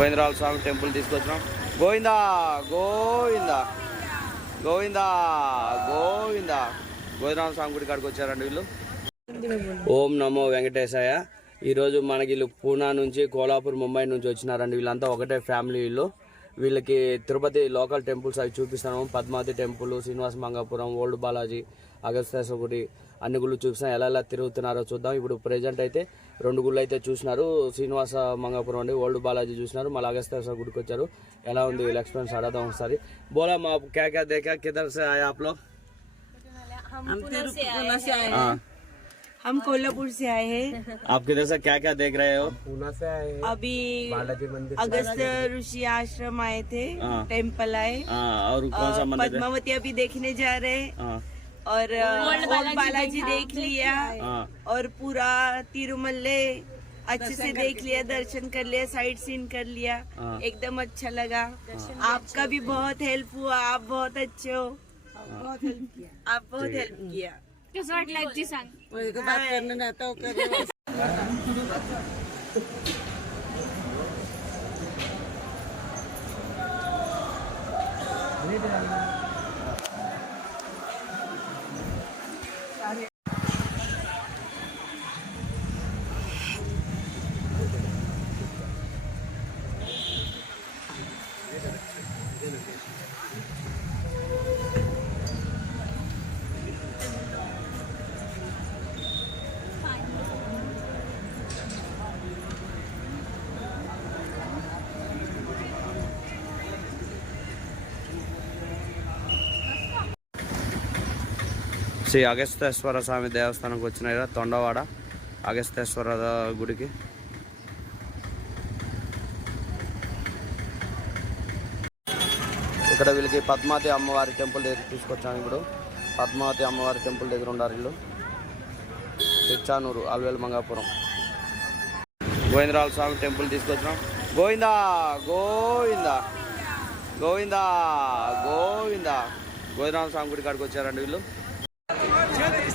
గోవిందరావు స్వామి temple తీసుకొచ్చినాం. గోవిందా గోవిందా గోవిందా గోవిందా. గోవిందరావు స్వామి గుడి కాడికి వచ్చారండి వీళ్ళు. ఓం నమో వెంకటేశాయ. ఈరోజు మనకి వీళ్ళు పూనా నుంచి కోలాపూర్ ముంబై నుంచి వచ్చినారండి. వీళ్ళంతా ఒకటే ఫ్యామిలీ వీళ్ళు. వీళ్ళకి తిరుపతి లోకల్ టెంపుల్స్ అవి చూపిస్తాను. పద్మావతి టెంపుల్ శ్రీనివాస మంగాపురం ఓల్డ్ బాలాజీ అగస్తేశ్వర గుడి అన్ని గుళ్ళు చూపిస్తాం ఎలా ఎలా తిరుగుతున్నారో చూద్దాం ఇప్పుడు ప్రెజెంట్ అయితే రెండు గుళ్ళు అయితే చూసినారు శ్రీనివాస మంగాపురం అండి ఓల్డ్ బాలాజీ చూసినారు మళ్ళీ అగస్తేశ్వర గుడికి వచ్చారు ఎలా ఉంది వీళ్ళ ఎక్స్పీరియన్స్ అడదాం ఒకసారి బోలా మా క్యా క్యా దేకా కిధర్ సే ఆయా ఆప్ లోగ్ हम तिरुपति से आए हैं हाँ हम कोल्हापुर से आए हैं आप किधर से क्या क्या देख रहे हो अभी अगस्त ऋषि आश्रम आए थे हाँ। टेम्पल आए हाँ, और कौन सा और मंदिर है पद्मावती अभी देखने जा रहे हैं हाँ और बालाजी देख लिया हाँ। और पूरा तिरुमल्ले अच्छे से देख लिया दर्शन कर लिया साइड सीन कर लिया। हाँ। एकदम अच्छा लगा। आपका भी बहुत हेल्प हुआ आप बहुत अच्छे हो। बहुत हेल्प किया। आप बहुत हेल्प किया। कसं శ్రీ అగస్తేశ్వర స్వామి దేవస్థానంకి వచ్చిన తొండవాడ అగస్తేశ్వర గుడికి. ఇక్కడ వీళ్ళకి పద్మావతి అమ్మవారి టెంపుల్ దగ్గర తీసుకొచ్చాను ఇప్పుడు. పద్మావతి అమ్మవారి టెంపుల్ దగ్గర ఉన్నారు వీళ్ళు. తిచ్చానూరు అల్వేల్ మంగాపురం. గోవిందరాల స్వామి టెంపుల్ తీసుకొచ్చినాం. గోవిందా గోవిందా గోవిందా గోవిందా. గోవిందరామ స్వామి గుడి కాడికి వచ్చారండి వీళ్ళు.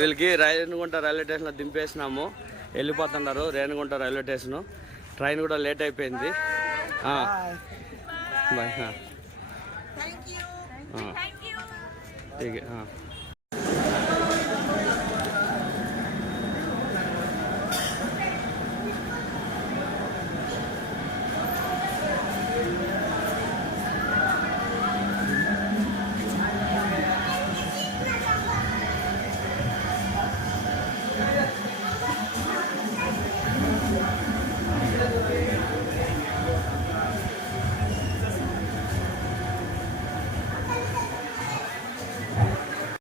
వీళ్ళకి రేణుగుంట రైల్వే స్టేషన్లో దింపేసినాము. వెళ్ళిపోతున్నారు రేణుగుంట రైల్వే స్టేషను. ట్రైన్ కూడా లేట్ అయిపోయింది. బాయ్.